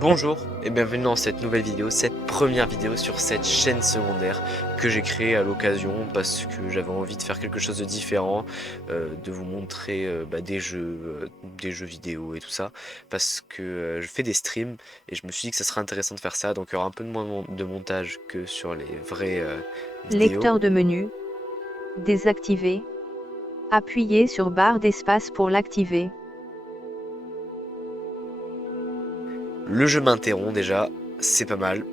Bonjour et bienvenue dans cette nouvelle vidéo, cette première vidéo sur cette chaîne secondaire que j'ai créée à l'occasion parce que j'avais envie de faire quelque chose de différent, de vous montrer des jeux vidéo et tout ça, parce que je fais des streams et je me suis dit que ça serait intéressant de faire ça, donc il y aura un peu de moins de montage que sur les vraies vidéos. Lecteur de menu. Désactivé. Appuyez sur barre d'espace pour l'activer. Le jeu m'interrompt déjà, c'est pas mal.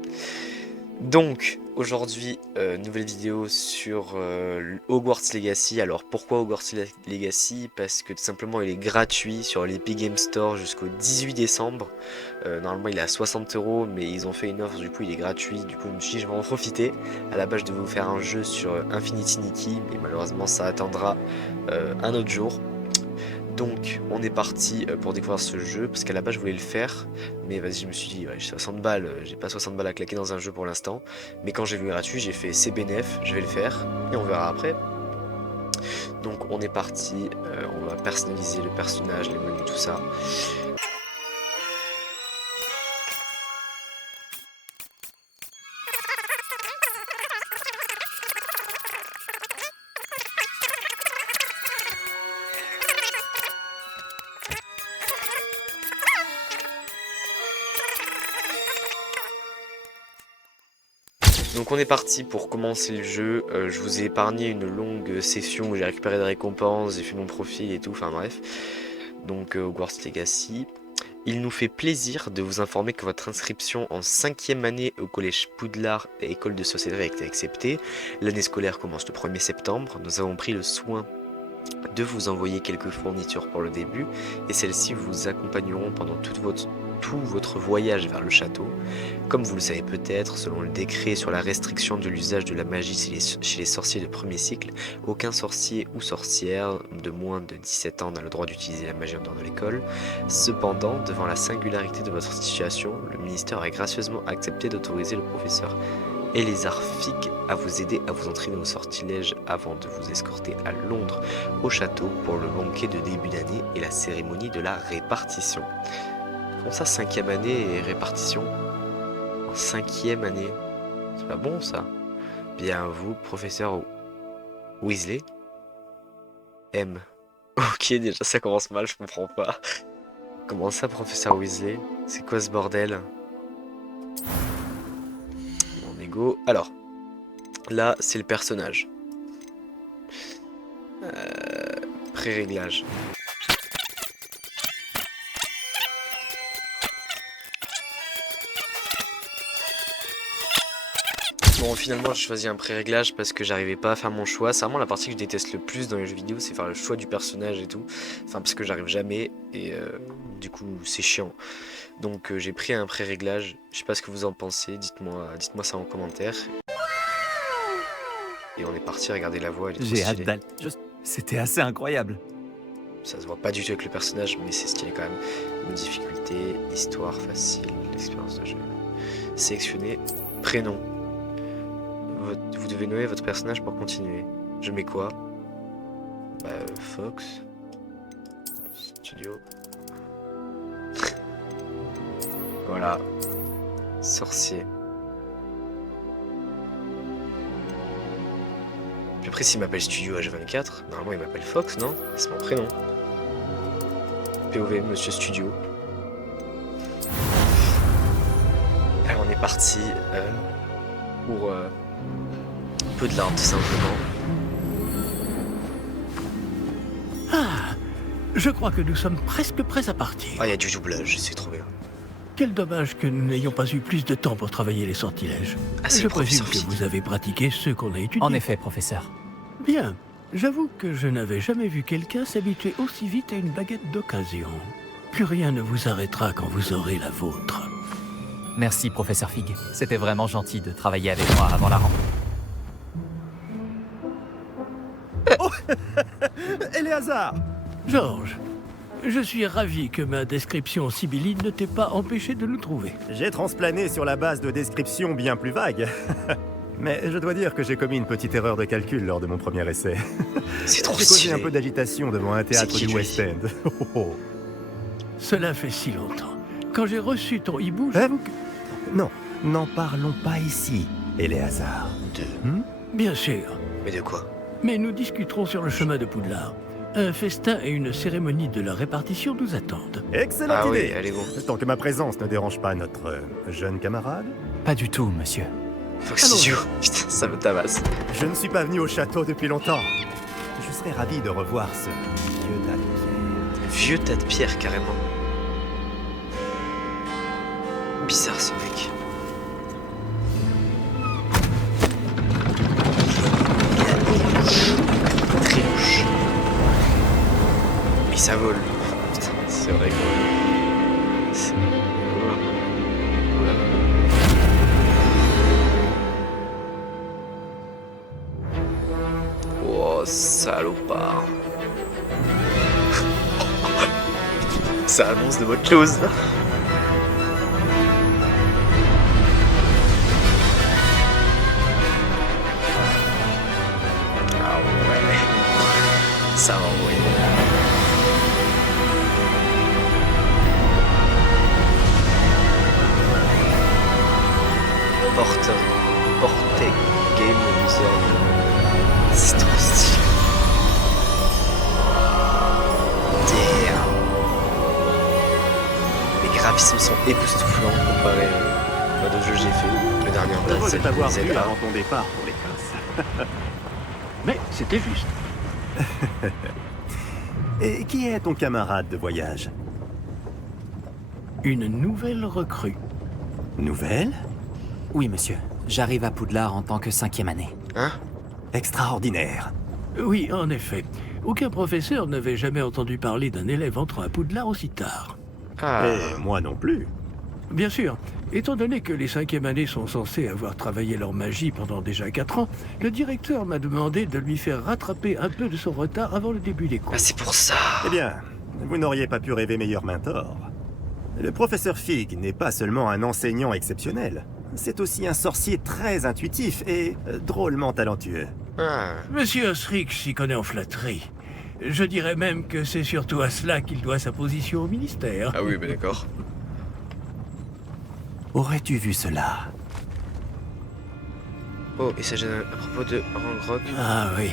Donc aujourd'hui, nouvelle vidéo sur Hogwarts Legacy. Alors pourquoi Hogwarts Legacy? Parce que tout simplement il est gratuit sur l'Epic Game Store jusqu'au 18 décembre. Normalement il est à 60 €, mais ils ont fait une offre, du coup il est gratuit. Du coup je me suis dit je vais en profiter. À la base je devais vous faire un jeu sur Infinity Nikki, mais malheureusement ça attendra un autre jour. Donc on est parti pour découvrir ce jeu, parce qu'à la base je voulais le faire, mais vas-y je me suis dit ouais, j'ai 60 balles, j'ai pas 60 balles à claquer dans un jeu pour l'instant, mais quand j'ai vu gratuit j'ai fait c'est bénéf, je vais le faire, et on verra après. Donc on est parti, on va personnaliser le personnage, les menus, tout ça. Donc on est parti pour commencer le jeu. Je vous ai épargné une longue session où j'ai récupéré des récompenses, j'ai fait mon profil et tout, enfin bref. Donc Hogwarts Legacy. Il nous fait plaisir de vous informer que votre inscription en 5e année au collège Poudlard et école de sorcellerie a été acceptée. L'année scolaire commence le 1er septembre. Nous avons pris le soin de vous envoyer quelques fournitures pour le début, et celles-ci vous accompagneront pendant tout votre voyage vers le château. Comme vous le savez peut-être, selon le décret sur la restriction de l'usage de la magie chez les sorciers de premier cycle, aucun sorcier ou sorcière de moins de 17 ans n'a le droit d'utiliser la magie en dehors de l'école. Cependant, devant la singularité de votre situation, le ministère a gracieusement accepté d'autoriser le professeur Eléazar Fig à vous aider à vous entraîner au sortilège avant de vous escorter à Londres au château pour le banquet de début d'année et la cérémonie de la répartition. Comment ça, 5e année et répartition? En 5e année, c'est pas bon ça. Bien vous, professeur Weasley. M. Ok, déjà ça commence mal, je comprends pas. Comment ça, professeur Weasley? C'est quoi ce bordel? Mon ego. Alors, là, c'est le personnage. Pré-réglage. Bon, finalement, j'ai choisi un pré-réglage parce que j'arrivais pas à faire mon choix. C'est vraiment la partie que je déteste le plus dans les jeux vidéo, c'est faire le choix du personnage et tout. Enfin, parce que j'arrive jamais et du coup, c'est chiant. Donc, j'ai pris un pré-réglage. Je sais pas ce que vous en pensez. Dites-moi ça en commentaire. Et on est parti regarder la voix. J'ai hâte d'aller. C'était assez incroyable. Ça se voit pas du tout avec le personnage, mais c'est stylé quand même. Une difficulté, histoire facile, l'expérience de jeu. Sélectionner prénom. Vous devez nommer votre personnage pour continuer. Je mets quoi? Fox. Studio. Voilà. Sorcier. Puis après, s'il m'appelle Studio H24, normalement il m'appelle Fox, non? C'est mon prénom. POV, Monsieur Studio. Alors on est parti pour Poudlard, tout simplement. Ah, je crois que nous sommes presque prêts à partir. Ah, il y a du doublage, c'est trop bien. Quel dommage que nous n'ayons pas eu plus de temps pour travailler les sortilèges. Ah, c'est Je le présume professeur que Fig. vous avez pratiqué ceux qu'on a étudiés. En effet, professeur. Bien. J'avoue que je n'avais jamais vu quelqu'un s'habituer aussi vite à une baguette d'occasion. Plus rien ne vous arrêtera quand vous aurez la vôtre. Merci, professeur Fig. C'était vraiment gentil de travailler avec moi avant la rentrée. Eléazar! Georges, je suis ravi que ma description sibylline ne t'ait pas empêché de nous trouver. J'ai transplané sur la base de descriptions bien plus vagues. Mais je dois dire que j'ai commis une petite erreur de calcul lors de mon premier essai. C'est trop J'ai causé stylé. un peu d'agitation devant un théâtre C'est qui, du lui? West End. Oh, oh. Cela fait si longtemps. quand j'ai reçu ton hibou, j'avoue que... Non, n'en parlons pas ici, Éléazar. Bien sûr. Mais de quoi? Mais nous discuterons sur le chemin de Poudlard. Un festin et une cérémonie de la répartition nous attendent. Excellente Ah oui, idée. allez bon. Tant que ma présence ne dérange pas notre jeune camarade. Pas du tout, monsieur. Foxy, putain, ça me tabasse. Je ne suis pas venu au château depuis longtemps. Je serais ravi de revoir ce vieux tas de pierre. Vieux tas de pierre, carrément. Bizarre ce mec. Très louche. Mais ça vole. Putain, c'est vrai quoi. Oh, salopard. Ça annonce de bonnes choses. Ah ouais. Ça va envoyer. Portez Game Zone. C'est trop stylé. Damn. Les graphismes sont époustouflants comparé à d'autres jeux que j'ai fait. Le dernier en date, Heureux c'est de t'avoir Zelda. vu avant ton départ pour l'Écosse. Mais c'était juste. Et qui est ton camarade de voyage? Une nouvelle recrue. Nouvelle? Oui, monsieur. J'arrive à Poudlard en tant que 5e année. Hein? Extraordinaire. Oui, en effet. Aucun professeur n'avait jamais entendu parler d'un élève entrant à Poudlard aussi tard. Ah. Et moi non plus. Bien sûr, étant donné que les 5e années sont censés avoir travaillé leur magie pendant déjà 4 ans, le directeur m'a demandé de lui faire rattraper un peu de son retard avant le début des cours. Ah, c'est pour ça. Eh bien, vous n'auriez pas pu rêver meilleur mentor. Le professeur Fig n'est pas seulement un enseignant exceptionnel, c'est aussi un sorcier très intuitif et drôlement talentueux. Ah. Monsieur Osric s'y connaît en flatterie. Je dirais même que c'est surtout à cela qu'il doit sa position au ministère. Ah oui, mais d'accord. Aurais-tu vu cela? Oh, et ça gêne à propos de Rangrock. Ah oui.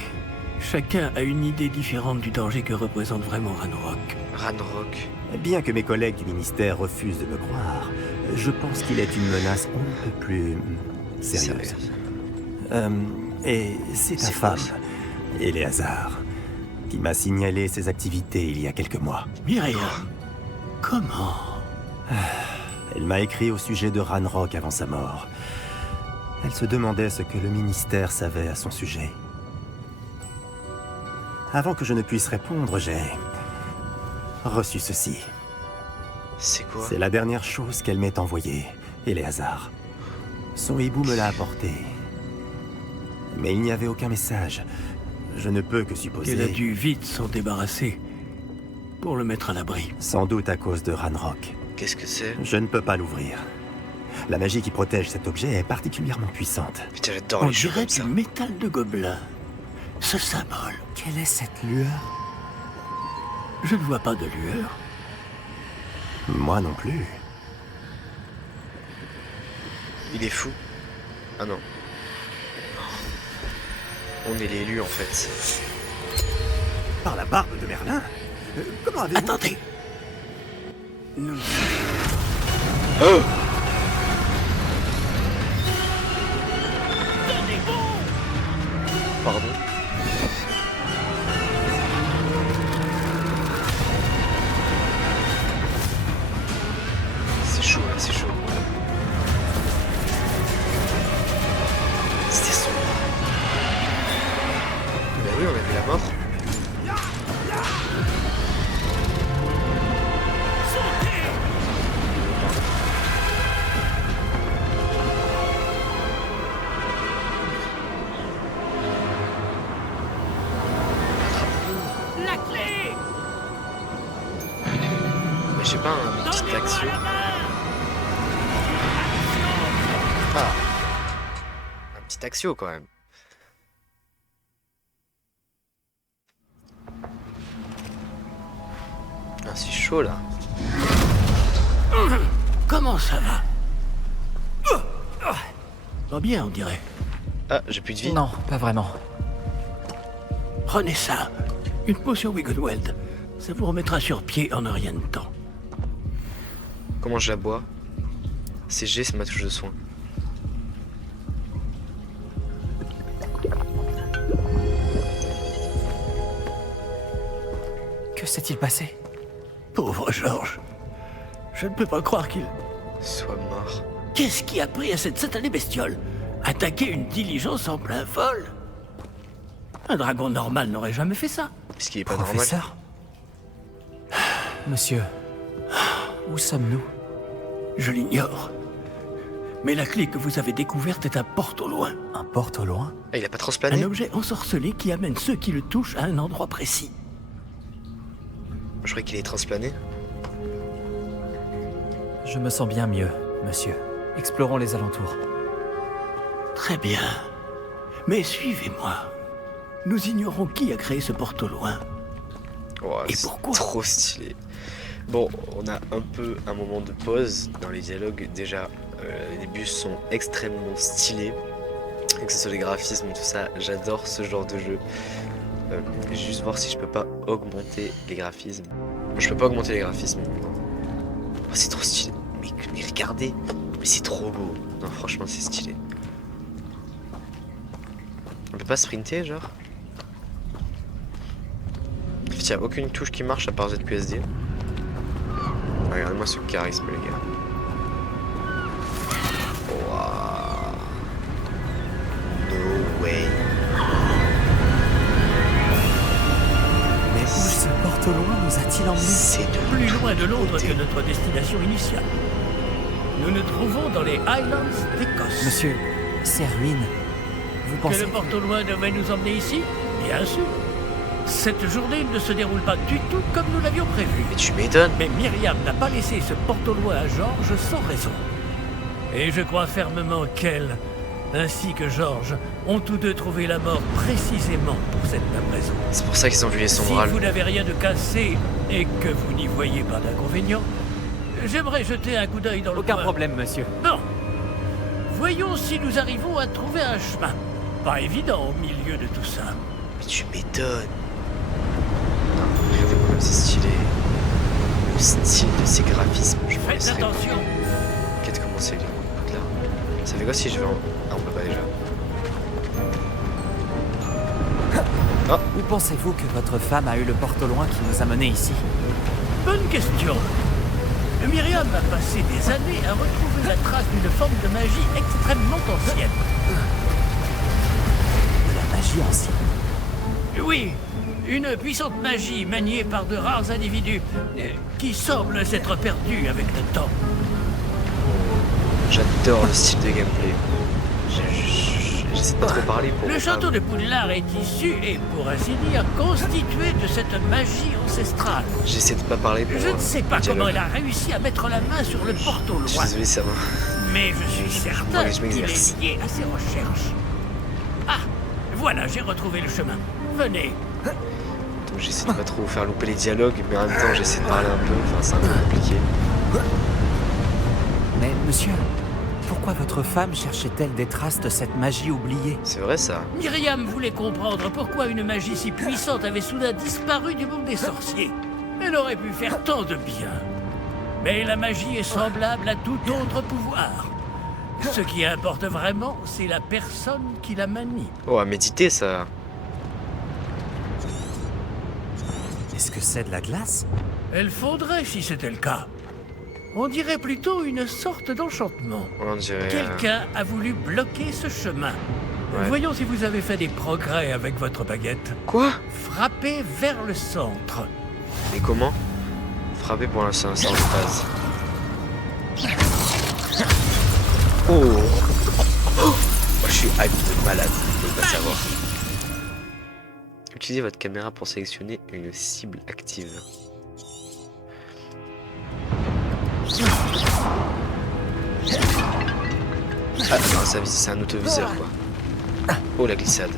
Chacun a une idée différente du danger que représente vraiment Ranrock. Ranrock. Bien que mes collègues du ministère refusent de le croire, je pense qu'il est une menace on ne peut plus sérieuse. Et c'est ta C'est quoi, femme, ça? Éléazar, qui m'a signalé ses activités il y a quelques mois. Myriam, comment? Elle m'a écrit au sujet de Ranrock avant sa mort. Elle se demandait ce que le ministère savait à son sujet. Avant que je ne puisse répondre, j'ai reçu ceci. C'est quoi? C'est la dernière chose qu'elle m'ait envoyée, Éléazar. Son hibou me l'a apporté. Mais il n'y avait aucun message. Je ne peux que supposer... Qu'elle a dû vite s'en débarrasser pour le mettre à l'abri. Sans doute à cause de Ranrock. Qu'est-ce que c'est? Je ne peux pas l'ouvrir. La magie qui protège cet objet est particulièrement puissante. Putain, j'adore On les jeux dirait comme ça. du métal de gobelin. Ce symbole, Quelle est cette lueur? je ne vois pas de lueur. Moi non plus. Il est fou. Ah non. On est l'élu en fait. Par la barbe de Merlin? Comment avez-vous... Attendez. Nous... Oh! Pardon. C'est chaud là, c'est chaud. C'était sombre. Ben oui, on a vu la mort. Mais j'ai pas un petit action. Ah. Un petit axio quand même. Ah, c'est chaud là. Comment ça va? Pas bien, on dirait. Ah, j'ai plus de vie. Non, pas vraiment. Prenez ça. Une potion Wiggenweld. Ça vous remettra sur pied en un rien de temps. Comment je la bois? C'est G, c'est ma touche de soin. Que s'est-il passé? Pauvre Georges. Je ne peux pas croire qu'il... Sois mort. Qu'est-ce qui a pris à cette satanée bestiole? Attaquer une diligence en plein vol? Un dragon normal n'aurait jamais fait ça. Puisqu'il est pas normal. Professeur? Monsieur, où sommes-nous? Je l'ignore. Mais la clé que vous avez découverte est un porte au loin. Un porte au loin? Ah, il a pas Un transplané? objet ensorcelé qui amène ceux qui le touchent à un endroit précis. Je croyais qu'il est transplané. Je me sens bien mieux, monsieur. Explorons les alentours. Très bien. Mais suivez-moi. Nous ignorons qui a créé ce porte au loin. Oh, Et c'est pourquoi? trop stylé. Bon, on a un peu un moment de pause dans les dialogues. Déjà, les bus sont extrêmement stylés. Que ce soit les graphismes et tout ça, j'adore ce genre de jeu. Je vais juste voir si je peux pas augmenter les graphismes. Je peux pas augmenter les graphismes. Oh, c'est trop stylé. Mais regardez, mais c'est trop beau. Non, franchement, c'est stylé. On peut pas sprinter, genre? En fait, y a aucune touche qui marche à part ZQSD. Regardez-moi ce charisme, les gars. Waouh. No way. Mais où ce porte au loin nous a-t-il emmenés? C'est de Plus loin de Londres que notre destination initiale. Nous nous trouvons dans les Highlands d'Écosse. Monsieur, ces ruines, vous Que pensez... le porte au loin devait nous emmener ici? Bien sûr. Cette journée ne se déroule pas du tout comme nous l'avions prévu. Mais tu m'étonnes. Mais Myriam n'a pas laissé ce porte au loin à Georges sans raison. Et je crois fermement qu'elle, ainsi que Georges, ont tous deux trouvé la mort précisément pour cette même raison. C'est pour ça qu'ils ont violé son Si bras. vous n'avez rien de cassé et que vous n'y voyez pas d'inconvénient, j'aimerais jeter un coup d'œil dans le Aucun coin. problème, monsieur. Non. Voyons si nous arrivons à trouver un chemin. Pas évident au milieu de tout ça. Mais tu m'étonnes. Non, regardez-moi comme c'est stylé. Le style de ces graphismes, je m'en Faites laisserai pas. attention. Quête commencer les coups là. Ça fait quoi si je vais en... Ah, on peut pas déjà. Où pensez-vous que votre femme a eu le porte au loin qui nous a menés ici? Bonne question. Myriam a passé des années à retrouver la trace d'une forme de magie extrêmement ancienne. De la magie ancienne. Oui, une puissante magie maniée par de rares individus qui semble s'être perdue avec le temps. J'adore le style de gameplay. J'essaie de pas trop parler pour... Le château de Poudlard est issu et, pour ainsi dire, constitué de cette magie ancestrale. J'essaie de pas parler pour... Je ne sais pas le comment dialogue. elle a réussi à mettre la main sur le porte au Je suis loin, désolé, ça va. mais je suis certain je qu'il m'exerce. est lié à ses recherches. Ah, voilà, j'ai retrouvé le chemin. Venez. Donc j'essaie de pas trop faire louper les dialogues, mais en même temps j'essaie de parler un peu, enfin c'est un peu compliqué. Mais, monsieur, pourquoi votre femme cherchait-elle des traces de cette magie oubliée? C'est vrai ça. Myriam voulait comprendre pourquoi une magie si puissante avait soudain disparu du monde des sorciers. Elle aurait pu faire tant de bien. Mais la magie est semblable à tout autre pouvoir. Ce qui importe vraiment, c'est la personne qui la manie. Oh, à méditer ça. Est-ce que c'est de la glace? Elle faudrait si c'était le cas. On dirait plutôt une sorte d'enchantement. On dirait... Quelqu'un a voulu bloquer ce chemin. Ouais. Voyons si vous avez fait des progrès avec votre baguette. Quoi? Frappez vers le centre. Mais comment? Frapper pour l'instant, ça en phase. Oh. Oh, je suis hype de malade, vous pouvez pas savoir. Utilisez votre caméra pour sélectionner une cible active. Ah non, ça vise, c'est un autoviseur quoi. Oh la glissade.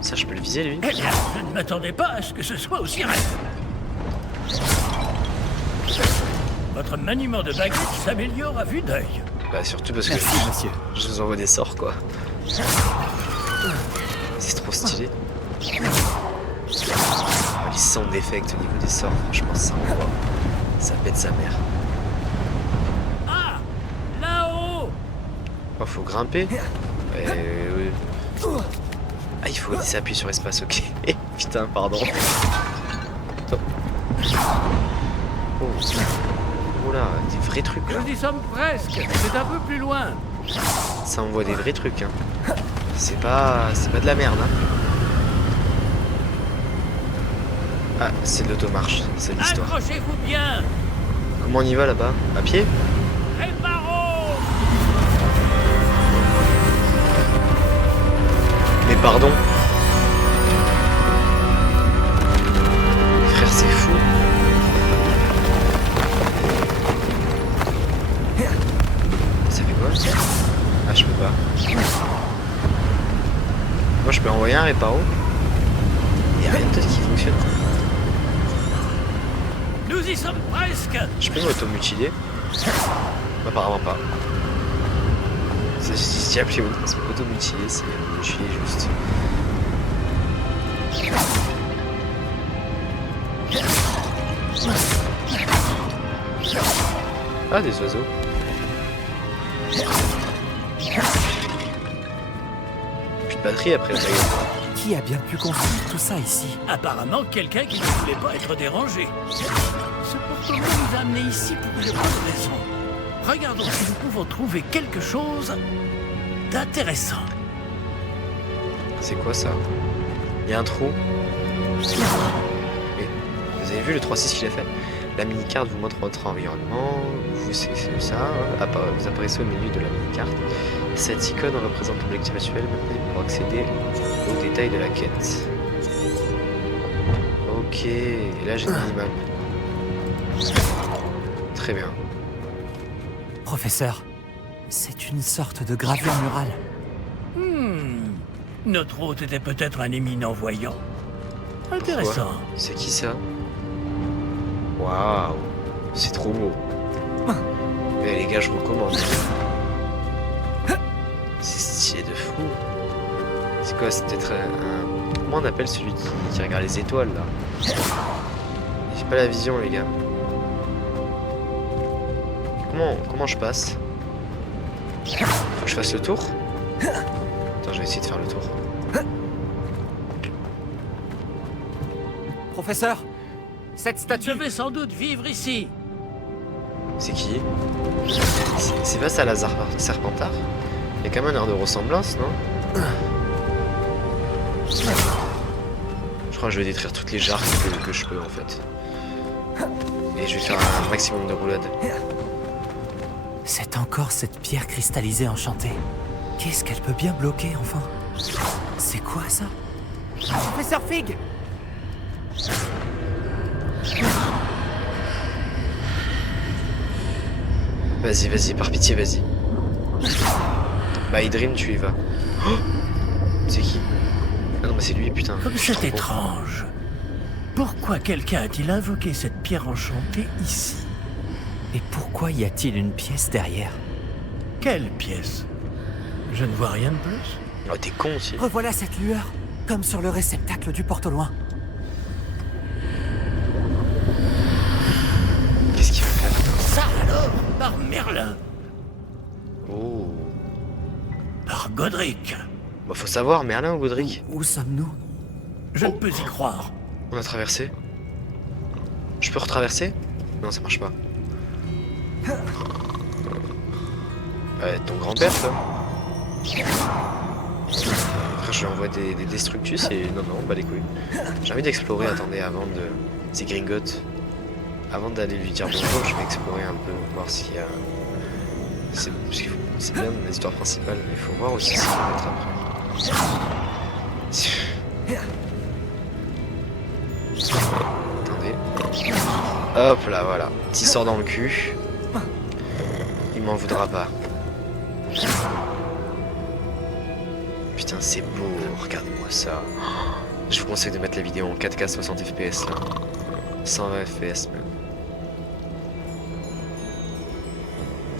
Ça je peux le viser lui? Eh bien, je ne m'attendais pas à ce que ce soit aussi rapide. Votre maniement de baguette s'améliore à vue d'œil. Bah surtout parce que Merci, monsieur. je vous envoie des sorts quoi. C'est trop stylé. Les sound effects au niveau des sorts, franchement ça envoie. Ça pète sa mère. Ah, là-haut. Oh, faut grimper. Oui. Ah, il faut s'appuyer sur espace, ok. Putain, pardon. Attends. Oh. Oh là, des vrais trucs là. Nous y sommes presque. C'est un peu plus loin. Ça envoie des vrais trucs, hein. C'est pas de la merde, hein. Ah, c'est de l'automarche, c'est l'histoire. Accrochez-vous bien. Comment on y va là-bas? À pied? Réparons. Mais pardon. Frère, c'est fou. Ça fait quoi? Ah, je peux pas. Moi, je peux envoyer un réparo. Y'a rien d'autre qui fonctionne. Nous y sommes presque. Je peux m'automutiler? Apparemment pas. C'est j'ai appelé automutiler, c'est mutiler juste. Ah, des oiseaux. Plus de batterie après la baguette. Qui a bien pu construire tout ça ici? Apparemment, quelqu'un qui ne voulait pas être dérangé. Ce porte-monnaie nous a amenés ici pour une bonne raison. Regardons si nous pouvons trouver quelque chose d'intéressant. C'est quoi ça? Il y a un trou. Mais vous avez vu le 3.6 qu'il a fait? La mini-carte vous montre votre environnement. C'est ça. Vous apparaissez au milieu de la mini-carte. Cette icône représente l'objectif actuel pour accéder aux détails de la quête. Ok, et là j'ai une minimap. Très bien. Professeur, c'est une sorte de gravure murale. Notre hôte était peut-être un éminent voyant. Intéressant. C'est qui ça? Waouh, c'est trop beau. Mais les gars, je recommande. C'est stylé de fou. C'est quoi? C'est peut-être un... Comment on appelle celui qui regarde les étoiles là? J'ai pas la vision les gars. Comment je passe? Faut que je fasse le tour? Attends, je vais essayer de faire le tour. Professeur, cette Je statue... vais sans doute vivre ici. C'est qui? C'est pas ça Lazare Serpentard? Il y a quand même un air de ressemblance, non? Je crois que je vais détruire toutes les jarres que je peux en fait. Et je vais faire un maximum de roulades. C'est encore cette pierre cristallisée enchantée. Qu'est-ce qu'elle peut bien bloquer, enfin? C'est quoi ça? Professeur Fig! Vas-y, par pitié, vas-y. Bah, Idrim, tu y vas. Oh, c'est qui? Ah non, mais c'est lui, putain. Comme Je suis c'est trop con. étrange. Pourquoi quelqu'un a-t-il invoqué cette pierre enchantée ici? Et pourquoi y a-t-il une pièce derrière? Quelle pièce? Je ne vois rien de plus. Oh, t'es con aussi. Revoilà cette lueur, comme sur le réceptacle du porte au loin. Qu'est-ce qu'il va faire? Ça alors? Par Merlin? Oh. Par Godric? Bah, faut savoir, Merlin ou Godric? Où sommes-nous? Je ne peux y croire. On a traversé. Je peux retraverser? Non, ça marche pas. Ton grand-père, ça? Frère, je lui envoie des destructus et non, bah les couilles. J'ai envie d'explorer, attendez, avant de... C'est Gringotte. Avant d'aller lui dire bonjour, je vais explorer un peu, voir s'il y a... C'est bien l'histoire principale, mais il faut voir aussi ce qu'il va mettre après. Attendez. Hop là, voilà. Petit sort dans le cul. Il m'en voudra pas. Putain, c'est beau, regardez-moi ça. Je vous conseille de mettre la vidéo en 4K 60 FPS là. 120 FPS même.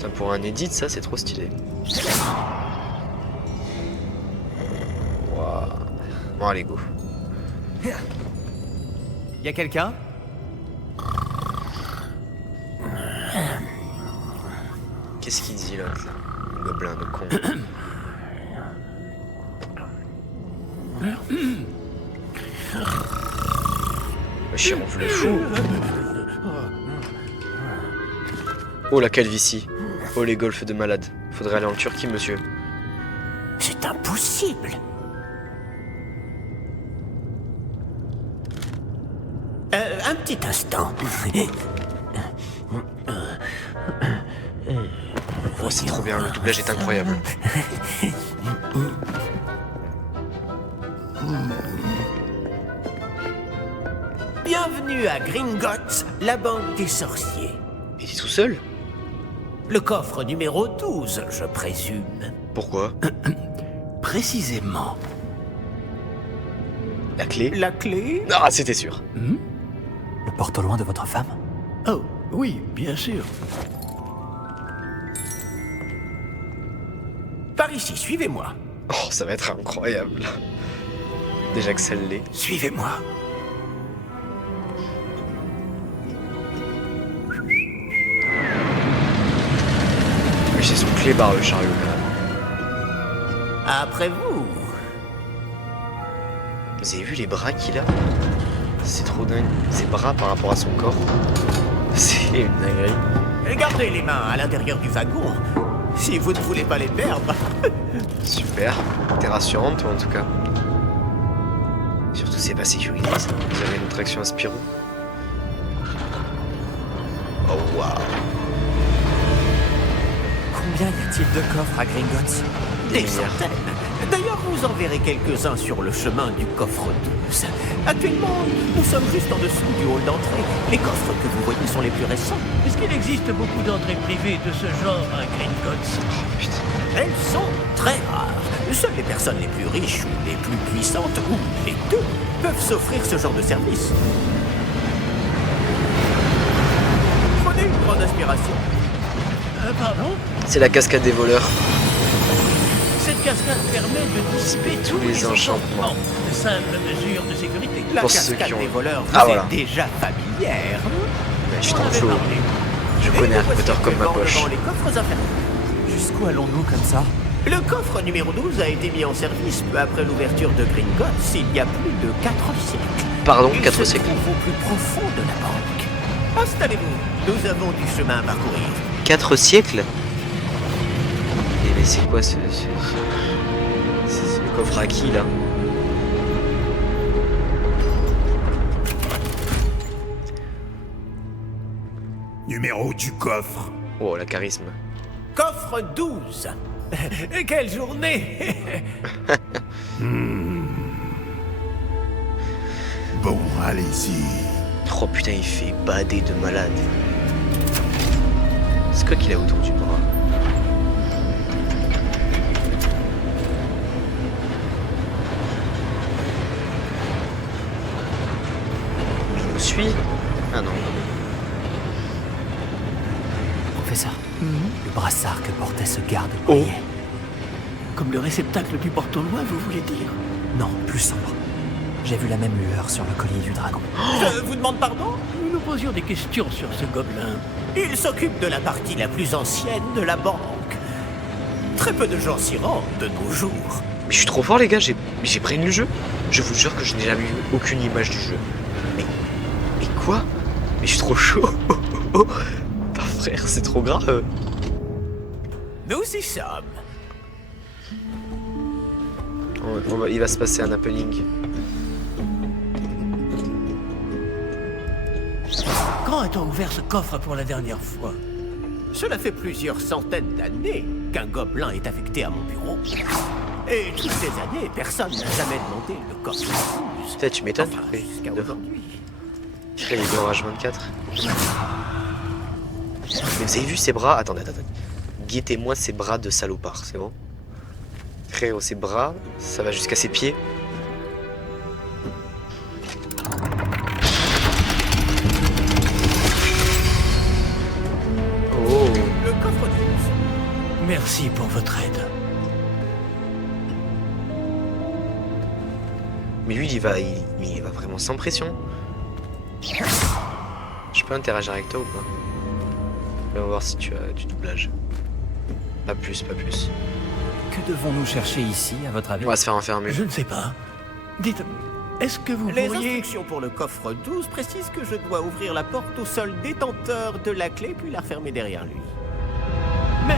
Enfin, pour un edit, ça c'est trop stylé. Waouh. Bon, allez, go. Y a quelqu'un? Qu'est-ce qu'il dit là? Le gobelin de con. Le chironfle le fou. Oh la calvitie. Oh les golfs de malade. Faudrait aller en Turquie, monsieur. C'est impossible. Un petit instant. Oh, c'est trop bien, le doublage est incroyable. Bienvenue à Gringotts, la banque des sorciers. Il est tout seul? Le coffre numéro 12, je présume. Pourquoi? Précisément. La clé? La clé? Ah, c'était sûr. Le porte au loin de votre femme? Oh, oui, bien sûr. Par ici, suivez-moi. Oh, ça va être incroyable. Déjà que ça l'est. Suivez-moi. Mais c'est son clébard, le chariot, quand même. Après vous. Vous avez vu les bras qu'il a? C'est trop dingue. Ses bras par rapport à son corps. C'est une dinguerie. Gardez les mains à l'intérieur du wagon, si vous ne voulez pas les perdre. Super. T'es rassurante, toi, en tout cas. Surtout, c'est pas sécurisé, ça. Vous avez une traction à Spirou. Oh, waouh. Combien y a-t-il de coffres à Gringotts? Des milliards. centaines. D'ailleurs, vous en verrez quelques-uns sur le chemin du coffre 12. Actuellement, nous sommes juste en dessous du hall d'entrée. Les coffres que vous voyez sont les plus récents. Est-ce qu'il existe beaucoup d'entrées privées de ce genre à Gringotts? Oh, putain. Elles sont très rares. Seules les personnes les plus riches ou les plus puissantes, ou les deux, peuvent s'offrir ce genre de service. Prenez une grande inspiration. Pardon? C'est la cascade des voleurs. Cette cascade permet de dissiper tous les les enchantements. enchantements. Simple mesure de sécurité. La Pour ceux cascade qui ont- des voleurs vous Ah, est voilà. déjà familière. Mais je suis Vous en trop avez chaud. parlé. Je Et connais nous Harry voici Potter comme ma actuellement poche. devant les coffres infernaux. Jusqu'où allons-nous comme ça? Le coffre numéro 12 a été mis en service peu après l'ouverture de Gringotts il y a plus de 4 siècles. Pardon, Il 4 se siècles. trouve au plus profond de la banque. Installez-vous, nous avons du chemin à parcourir. 4 siècles? Mais c'est quoi ce le coffre à qui là? Numéro du coffre. Oh, la charisme. Coffre 12. Quelle journée. Bon, allez-y. Oh putain, il fait bader de malade. C'est quoi qu'il a autour du bras? Il nous suit? Ah non. Professeur, le brassard que portait ce garde Oh. brillait. Comme le réceptacle du porte-au-loin, vous voulez dire? Non, plus sombre. J'ai vu la même lueur sur le collier du dragon. Je vous demande pardon. Nous nous posions des questions sur ce gobelin. Il s'occupe de la partie la plus ancienne de la banque. Très peu de gens s'y rendent de nos jours. Mais je suis trop fort les gars, j'ai pris le jeu. Je vous jure que je n'ai jamais eu aucune image du jeu. Mais quoi? Mais je suis trop chaud. Putain frère, c'est trop grave. Nous y sommes. Il va se passer un happening. Quand a-t-on ouvert ce coffre pour la dernière fois? Cela fait plusieurs centaines d'années qu'un gobelin est affecté à mon bureau. Et toutes ces années, personne n'a jamais demandé le coffre 12. Putain, tu m'étonnes. Enfin, jusqu'à De- aujourd'hui. Il est dans H24. Mais vous avez vu ses bras? Attendez. Guettez-moi ces bras de salopard, c'est bon? Frérot, ses bras, ça va jusqu'à ses pieds. Oh, Le coffre 12 Merci pour votre aide. Mais lui, mais il va vraiment sans pression. Je peux interagir avec toi ou pas? On va voir si tu as du doublage. Pas plus, pas plus. Que devons-nous chercher ici, à votre avis? On va se faire enfermer. Je ne sais pas. Dites, est-ce que vous Les pourriez... instructions pour le coffre 12 précisent que je dois ouvrir la porte au seul détenteur de la clé puis la refermer derrière lui. Mais...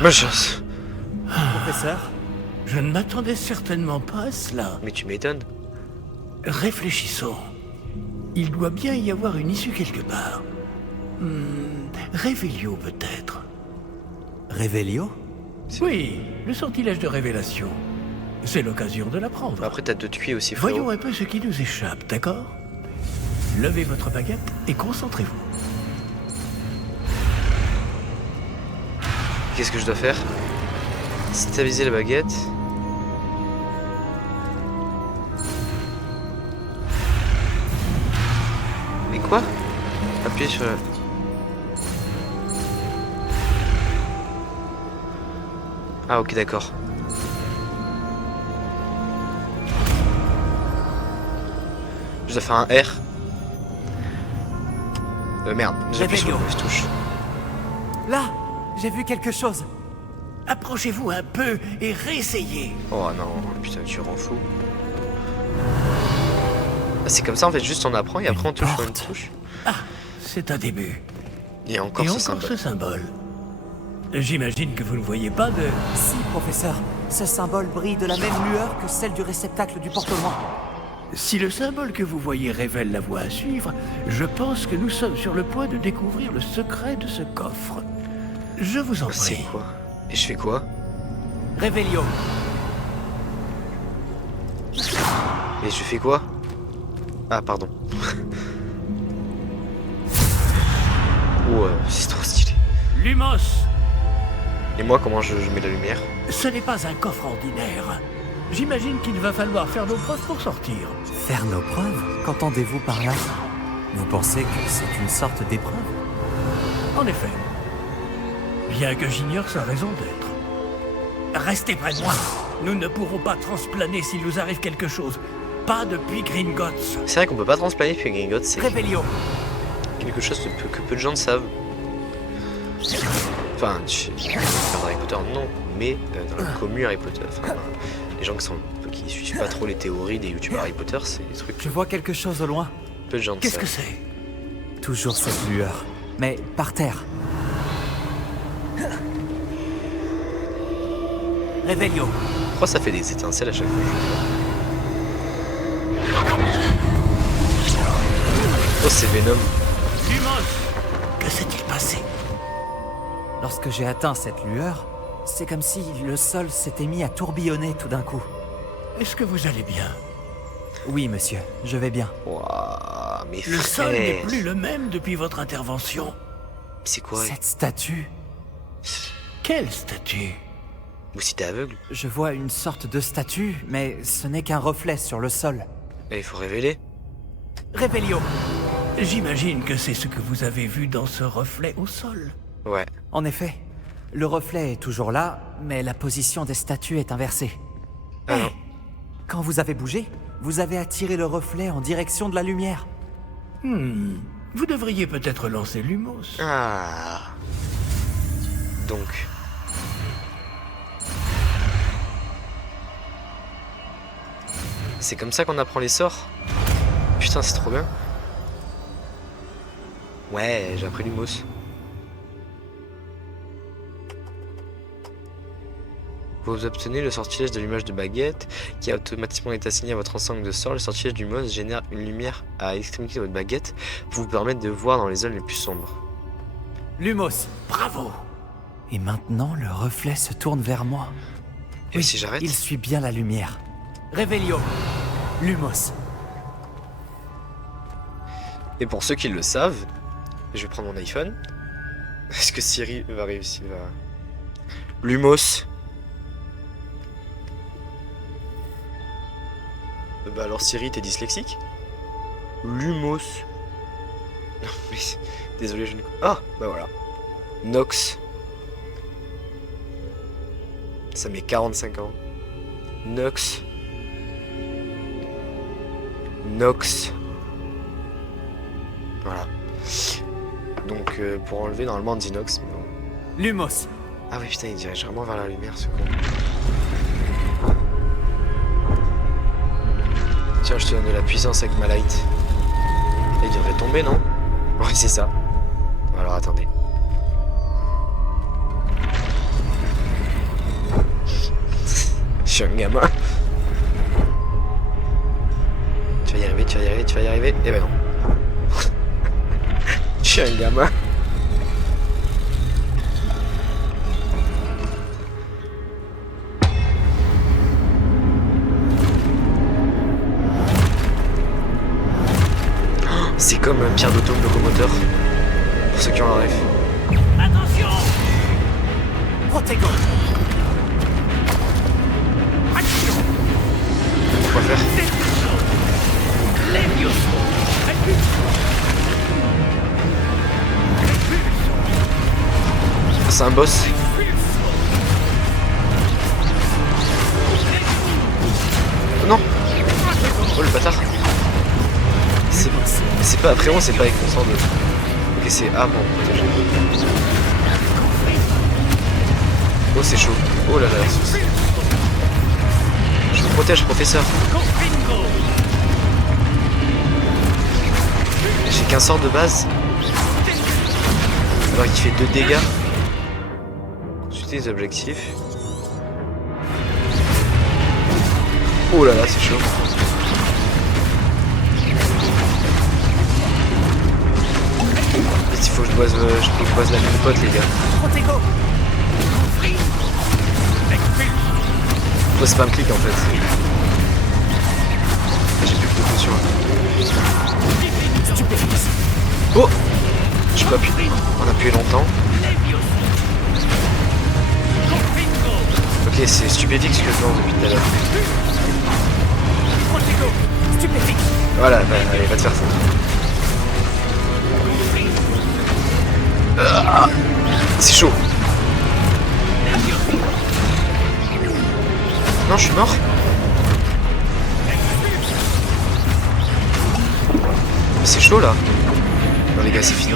Bonne chance. Professeur, Je ne m'attendais certainement pas à cela. Mais tu m'étonnes. Réfléchissons. Il doit bien y avoir une issue quelque part. Révélio peut-être. Révélio? Oui, le sortilège de révélation. C'est l'occasion de l'apprendre. Après, t'as d'autres cuits aussi, frérot. Voyons un peu ce qui nous échappe, d'accord? Levez votre baguette et concentrez-vous. Qu'est-ce que je dois faire? Stabiliser la baguette. Mais quoi? Appuyez sur la... Ah ok, d'accord. Je dois faire un R. Merde, j'appuie sur la mauvaise touche. Là, j'ai vu quelque chose. Approchez-vous un peu et réessayez. Oh non, putain, tu rends fou. Ah, c'est comme ça en fait, juste on apprend et après on touche sur une touche. Ah, c'est un début. Et encore Et ce encore symbole. ce symbole. J'imagine que vous ne voyez pas de... Si, professeur, ce symbole brille de la même lueur que celle du réceptacle du portement. Si le symbole que vous voyez révèle la voie à suivre, je pense que nous sommes sur le point de découvrir le secret de ce coffre. Je vous en C'est prie. quoi? Et je fais quoi? Révélio. Et je fais quoi? Ah pardon. Oh, c'est trop stylé. Lumos, Et moi comment je mets la lumière? ce n'est pas un coffre ordinaire. J'imagine qu'il va falloir faire nos preuves pour sortir. Faire nos preuves? Qu'entendez-vous par là? Vous pensez que c'est une sorte d'épreuve? En effet. Bien que j'ignore sa raison d'être. Restez près de moi. Nous ne pourrons pas transplaner s'il nous arrive quelque chose. Pas depuis Gringotts. C'est vrai qu'on peut pas transplaner puis Gringotts, c'est Révélio. quelque chose que peu de gens ne savent. Enfin, dans Harry Potter non, mais dans la commu Harry Potter. Enfin, les gens qui suivent pas trop les théories des youtubeurs Harry Potter, c'est des trucs Je vois quelque chose au loin. que peu de gens ne Qu'est-ce que savent. c'est? Toujours cette lueur. Mais par terre. Révélio. Pourquoi ça fait des étincelles à chaque fois que je le fais? Oh, c'est Venom. Lumos, que s'est-il passé? Lorsque j'ai atteint cette lueur, c'est comme si le sol s'était mis à tourbillonner tout d'un coup. Est-ce que vous allez bien? Oui, monsieur, je vais bien. Ouah, mais Le sol n'est frère, plus le même depuis votre intervention. c'est quoi? Cette statue, Quelle statue? Ou si t'es aveugle? je vois une sorte de statue, mais ce n'est qu'un reflet sur le sol. Eh, il faut révéler. Révélio. J'imagine que c'est ce que vous avez vu dans ce reflet au sol. Ouais. En effet, le reflet est toujours là, mais la position des statues est inversée. Ah non. Quand vous avez bougé, vous avez attiré le reflet en direction de la lumière. Vous devriez peut-être lancer Lumos. Ah. Donc. C'est comme ça qu'on apprend les sorts? Putain, c'est trop bien. Ouais, j'ai appris Lumos. Vous obtenez le sortilège d'allumage de baguette qui a automatiquement été assigné à votre ensemble de sorts. Le sortilège du Lumos génère une lumière à l'extrémité de votre baguette pour vous permettre de voir dans les zones les plus sombres. Lumos. Bravo! Et maintenant, le reflet se tourne vers moi. Et si j'arrête? Il suit bien la lumière. Révélio. Lumos. Et pour ceux qui le savent, je vais prendre mon iPhone. Est-ce que Siri va réussir? Lumos. Bah alors Siri, t'es dyslexique? Lumos. Non mais Désolé, je ne... Ah, bah voilà. Nox. Ça met 45 ans. Nox. Nox. Voilà. Donc pour enlever normalement on dit Nox. Mais bon. Lumos. Ah oui putain il dirige vraiment vers la lumière ce con. Tiens je te donne de la puissance avec ma light. Là, il devrait tomber non? Ouais c'est ça. Alors attendez. Je suis un gamin. Tu vas y arriver, tu vas y arriver, tu vas y arriver. Eh ben non. Je suis un gamin. C'est comme un pierre d'autome locomoteur. Pour ceux qui ont la ref. Attention! Protego. Quoi faire? C'est un boss. Oh non! Oh le bâtard! C'est pas. Frérot, c'est pas avec mon sang de. Ok, c'est A pour me protéger. Oh, c'est chaud. Oh là là. Je vous protège, professeur. J'ai qu'un sort de base. Alors qu'il fait 2 dégâts. Consultez les objectifs. Oh là là, c'est chaud. Il faut que je boise la mini-pote, les gars. Protego. Toi, c'est pas un clic en fait. J'ai plus que 2 potions. Oh! Je peux appuyer. On a appuyé longtemps. Ok, c'est stupéfixe que je lance depuis tout à l'heure. Voilà, bah, allez, va te faire foutre. C'est chaud. Non, je suis mort. Mais c'est chaud là. Non les gars, c'est fini.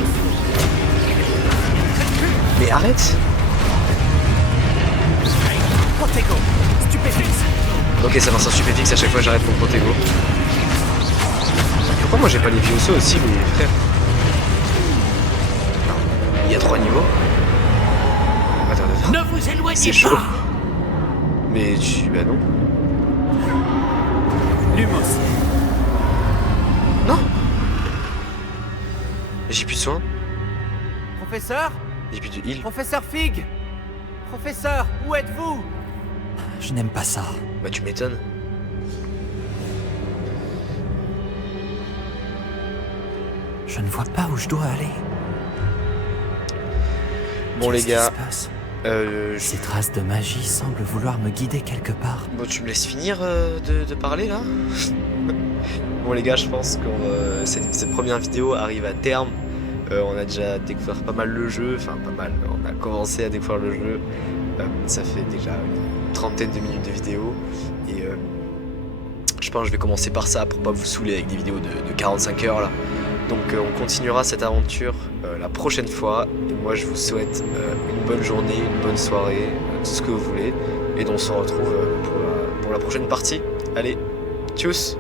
Mais arrête. Ok, ça lance un stupéfixe à chaque fois que j'arrête mon Protego. Pourquoi moi j'ai pas les Vioso aussi, les frères? Il y a 3 niveaux. Attends. Ne vous éloignez c'est chaud. Mais tu... bah non. Lumos. Non. J'ai plus de soins. Professeur? J'ai plus de heal. Professeur Fig. Professeur, où êtes-vous? Je n'aime pas ça. Bah tu m'étonnes. Je ne vois pas où je dois aller. Bon les gars, Ces traces de magie semblent vouloir me guider quelque part. bon tu me laisses finir de parler là. Bon les gars, je pense que cette première vidéo arrive à terme. On a déjà découvert pas mal le jeu, enfin pas mal, on a commencé à découvrir le jeu. Ça fait déjà une trentaine de minutes de vidéo. Et je pense que je vais commencer par ça pour pas vous saouler avec des vidéos de 45 heures là. Donc on continuera cette aventure la prochaine fois. Et moi je vous souhaite une bonne journée, une bonne soirée, tout ce que vous voulez. Et donc on se retrouve pour la prochaine partie. Allez, tchuss!